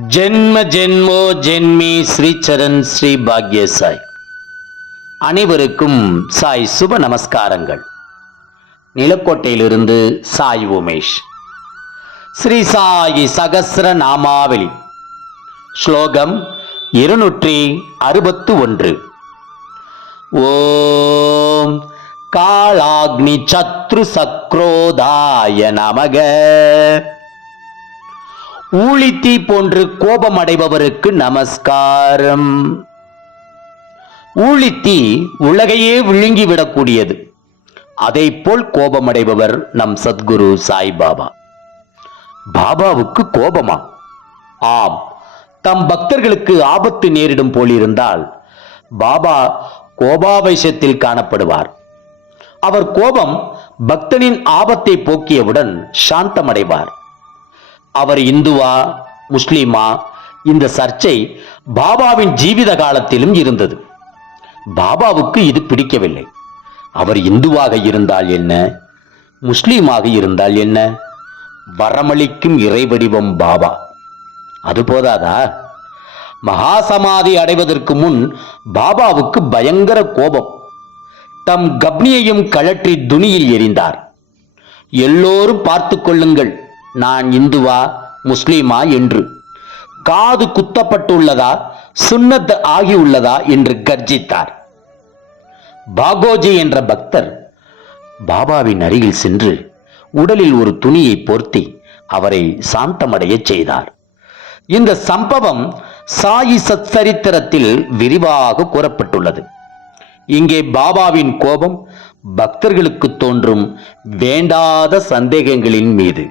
ஜென்ம ஜென்மோ ஜென்மி ஸ்ரீச்சரன் ஸ்ரீ பாக்ய சாய் அனைவருக்கும் சாய் சுப நமஸ்காரங்கள். நிலக்கோட்டையிலிருந்து சாய் உமேஷ். ஸ்ரீ சாயி சகசிர நாமாவளி. ஸ்லோகம் இருநூற்றி அறுபத்து ஒன்று. ஓம் காளாக்னி சத்ரு சக்ரோதாய நமக. ஊழித்தீ போன்று கோபம் அடைபவருக்கு நமஸ்காரம். ஊழித்தீ உலகையே விழுங்கிவிடக்கூடியது அதை போல் கோபமடைபவர் நம் சத்குரு சாய்பாபா. பாபாவுக்கு கோபமா? ஆம் தம் பக்தர்களுக்கு ஆபத்து நேரிடும் போலிருந்தால் பாபா கோபாவேசத்தில் காணப்படுவார். அவர் கோபம் பக்தனின் ஆபத்தை போக்கியவுடன் சாந்தமடைவார். அவர் இந்துவா முஸ்லீமா இந்த சர்ச்சை பாபாவின் ஜீவித காலத்திலும் இருந்தது. பாபாவுக்கு இது பிடிக்கவில்லை. அவர் இந்துவாக இருந்தால் என்ன? முஸ்லீமாக இருந்தால் என்ன? வரமளிக்கும் இறைவடிவம் பாபா. அது போதாதா? மகாசமாதி அடைவதற்கு முன் பாபாவுக்கு பயங்கர கோபம். தம் கப்னியையும் கழற்றி துணியில் எறிந்தார். எல்லோரும் பார்த்து கொள்ளுங்கள். நான் இந்துவா முஸ்லீமா என்று. காது குத்தப்பட்டுள்ளதா சுண்ணத்து ஆகியுள்ளதா என்று கர்ஜித்தார். பாகோஜி என்ற பக்தர் பாபாவின் அருகில் சென்று உடலில் ஒரு துணியை போர்த்தி அவரை சாந்தமடைய செய்தார். இந்த சம்பவம் சாயி சச்சரித்திரத்தில் விரிவாக கூறப்பட்டுள்ளது. இங்கே பாபாவின் கோபம் பக்தர்களுக்கு தோன்றும் வேண்டாத சந்தேகங்களின் மீது.